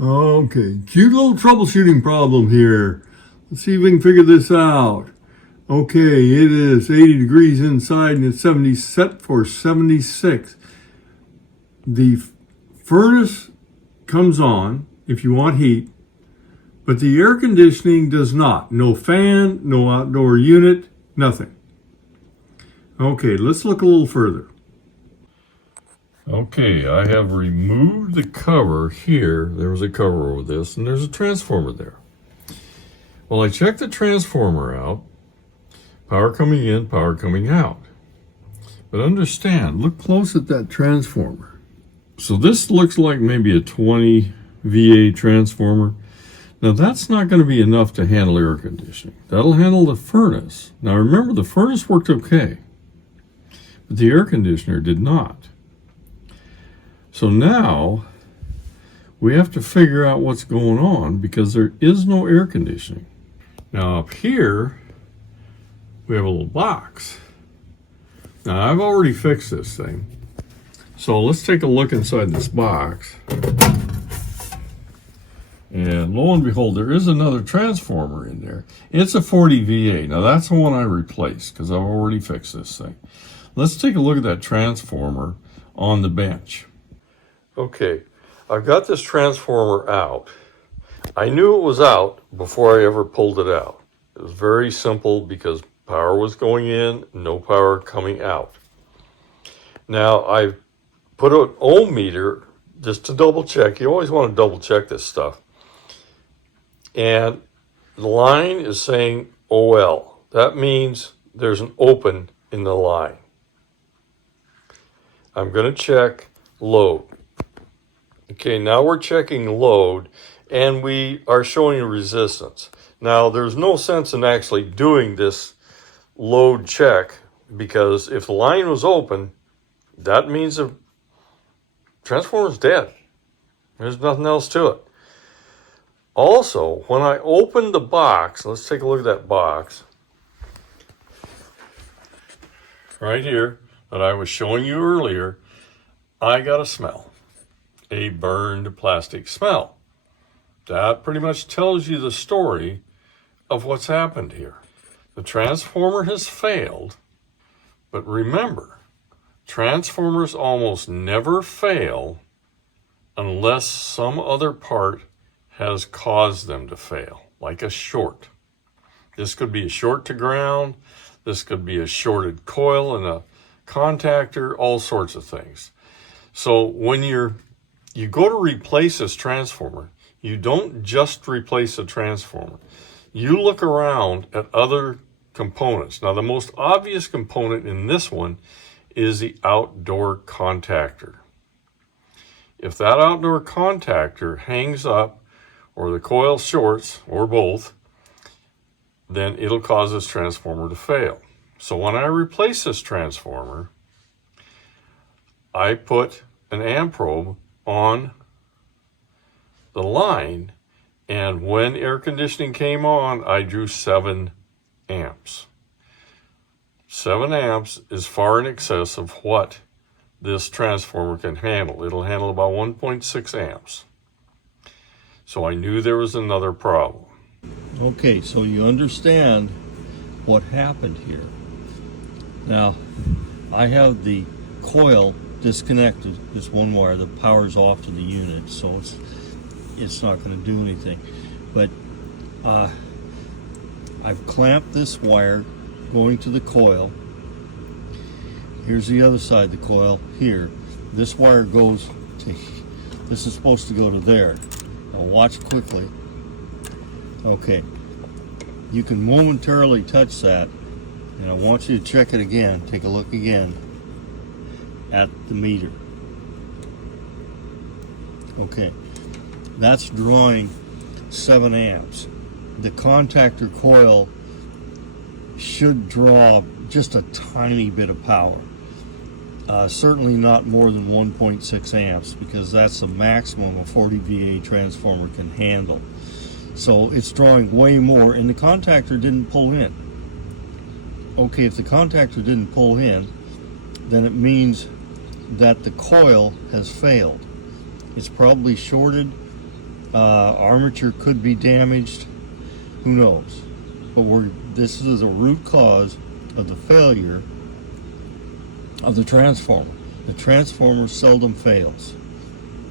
Okay, cute little troubleshooting problem here. Let's see if we can figure this out. Okay, it is 80 degrees inside and it's set for 76. The furnace comes on if you want heat, but the air conditioning does not. No fan, no outdoor unit, nothing. Okay, let's look a little further. Okay, I have removed the cover here. There was a cover over this, and there's a transformer there. Well, I checked the transformer out. Power coming in, power coming out. But understand, look close at that transformer. So this looks like maybe a 20 VA transformer. Now that's not going to be enough to handle air conditioning. That'll handle the furnace. Now remember, the furnace worked okay, but the air conditioner did not. So now we have to figure out what's going on because there is no air conditioning. Now up here, we have a little box. Now I've already fixed this thing. So let's take a look inside this box. And lo and behold, there is another transformer in there. It's a 40 VA. Now that's the one I replaced because I've already fixed this thing. Let's take a look at that transformer on the bench. Okay, I've got this transformer out. I knew it was out before I ever pulled it out. It was very simple because power was going in, no power coming out. Now I put an ohm meter just to double check. You always want to double check this stuff. And the line is saying OL. That means there's an open in the line. I'm going to check load. Okay, now we're checking load and we are showing a resistance. Now there's no sense in actually doing this load check because if the line was open, that means the transformer's dead. There's nothing else to it. Also, when I opened the box, let's take a look at that box right here that I was showing you earlier. I got a smell. A burned plastic smell. That pretty much tells you the story of what's happened here. The transformer has failed, but remember, transformers almost never fail unless some other part has caused them to fail, like a short. This could be a short to ground, this could be a shorted coil in a contactor, all sorts of things. So when you go to replace this transformer, you don't just replace the transformer. You look around at other components. Now, the most obvious component in this one is the outdoor contactor. If that outdoor contactor hangs up or the coil shorts or both, then it'll cause this transformer to fail. So when I replace this transformer, I put an amp probe on the line, and when air conditioning came on, I drew 7 amps. 7 amps is far in excess of what this transformer can handle. It'll handle about 1.6 amps. So I knew there was another problem. Okay, so you understand what happened here. Now, I have the coil disconnected, this one wire, the power's off to the unit, so it's not going to do anything. But I've clamped this wire going to the coil. Here's the other side of the coil here. This wire goes to, this is supposed to go to there. Now watch quickly. Okay, you can momentarily touch that, and I want you to check it again. Take a look again at the meter. Okay, that's drawing 7 amps. The contactor coil should draw just a tiny bit of power. Certainly not more than 1.6 amps because that's the maximum a 40 VA transformer can handle. So it's drawing way more, and the contactor didn't pull in. Okay, if the contactor didn't pull in, then it means that the coil has failed. It's probably shorted Armature could be damaged. Who knows? But this is a root cause of the failure of the transformer. The transformer seldom fails.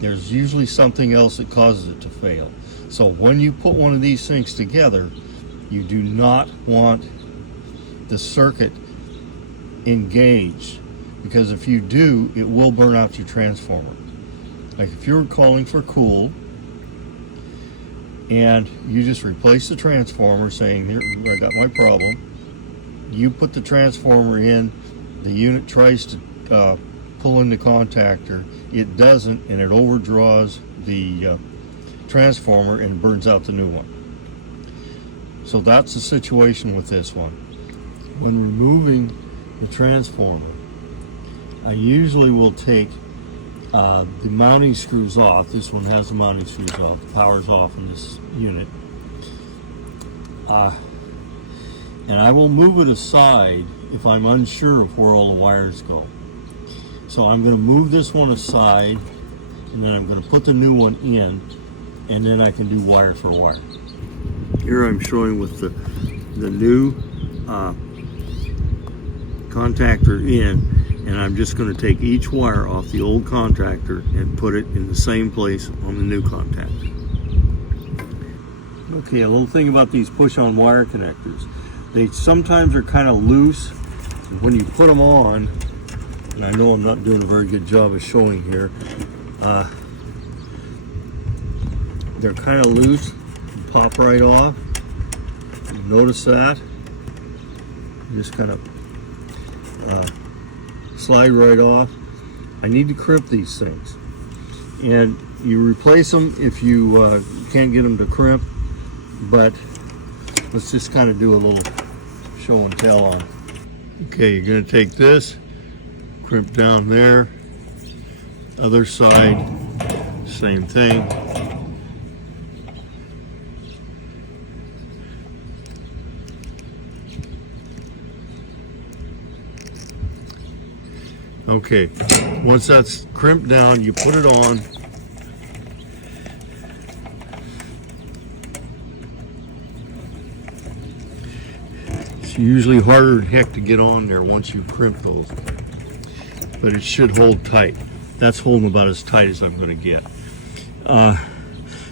There's usually something else that causes it to fail. So when you put one of these things together, you do not want the circuit engaged, because if you do, it will burn out your transformer. Like if you're calling for cool and you just replace the transformer saying, here, I got my problem. You put the transformer in, the unit tries to pull in the contactor, it doesn't, and it overdraws the transformer and burns out the new one. So that's the situation with this one. When removing the transformer, I usually will take the mounting screws off. This one has the mounting screws off. The power's off in this unit. And I will move it aside if I'm unsure of where all the wires go. So I'm going to move this one aside, and then I'm going to put the new one in, and then I can do wire for wire. Here I'm showing with the new contactor in, and I'm just going to take each wire off the old contactor and put it in the same place on the new contactor. Okay, a little thing about these push-on wire connectors. They sometimes are kind of loose. When you put them on, and I know I'm not doing a very good job of showing here, they're kind of loose, pop right off. You notice that? You just kind of slide right off. I need to crimp these things, and you replace them if you can't get them to crimp, but let's just kind of do a little show and tell on. Okay, you're going to take this, crimp down there, other side, same thing. Okay, once that's crimped down, you put it on. It's usually harder than heck to get on there once you crimp those, but it should hold tight. That's holding about as tight as I'm going to get.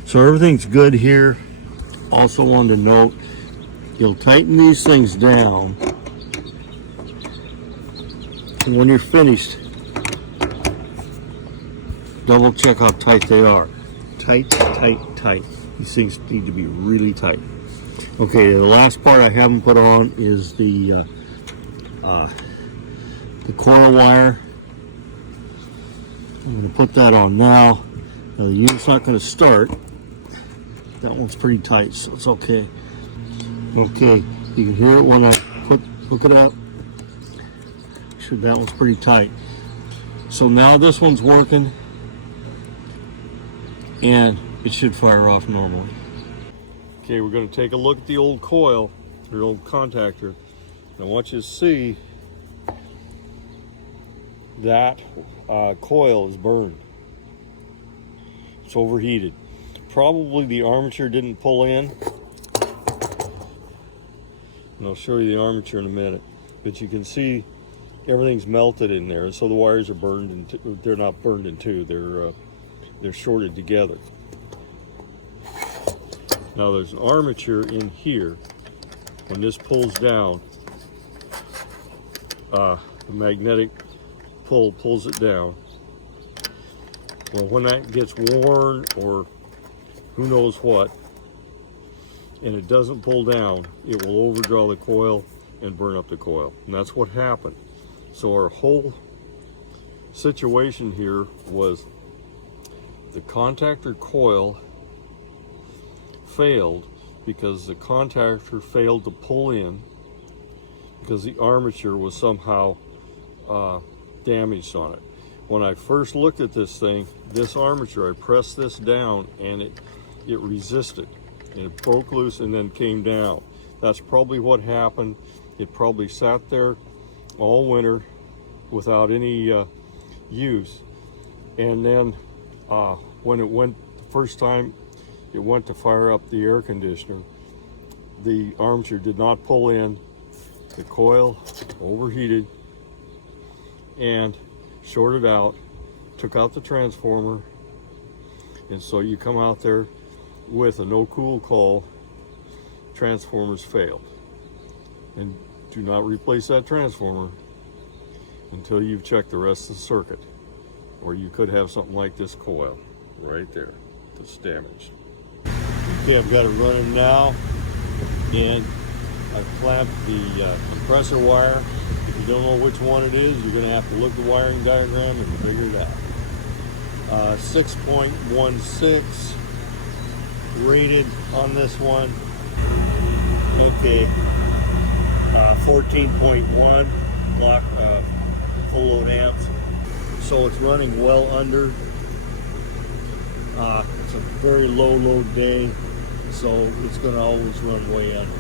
So everything's good here. Also wanted to note, you'll tighten these things down, and when you're finished, double check how tight they are. Tight, tight, tight. These things need to be really tight. Okay, the last part I haven't put on is the coil wire. I'm going to put that on now. Now the unit's not going to start. That one's pretty tight, so it's okay. Okay, you can hear it when I hook it up. That one's pretty tight. So now this one's working, and it should fire off normally. Okay, we're going to take a look at the old coil, the old contactor. I want you to see that coil is burned. It's overheated. Probably the armature didn't pull in. And I'll show you the armature in a minute. But you can see everything's melted in there, so the wires are burned in two. They're not burned in two, they're shorted together. Now there's an armature in here. When this pulls down, the magnetic pull pulls it down. Well, when that gets worn or who knows what, and it doesn't pull down, it will overdraw the coil and burn up the coil. And that's what happened. So our whole situation here was the contactor coil failed because the contactor failed to pull in because the armature was somehow damaged on it. When I first looked at this thing, this armature, I pressed this down and it resisted, and it broke loose and then came down. That's probably what happened. It probably sat there all winter without any use, and then when it went the first time it went to fire up the air conditioner. The armature did not pull in, the coil overheated and shorted out, took out the transformer, and so you come out there with a no cool call, transformers failed. And do not replace that transformer until you've checked the rest of the circuit, or you could have something like this coil right there that's damaged. Okay, I've got it running now, and I've clamped the compressor wire. If you don't know which one it is, you're going to have to look at the wiring diagram and figure it out. 6.16 rated on this one. Okay, 14.1 block full load amps. So it's running well under. It's a very low load day, so it's going to always run way under.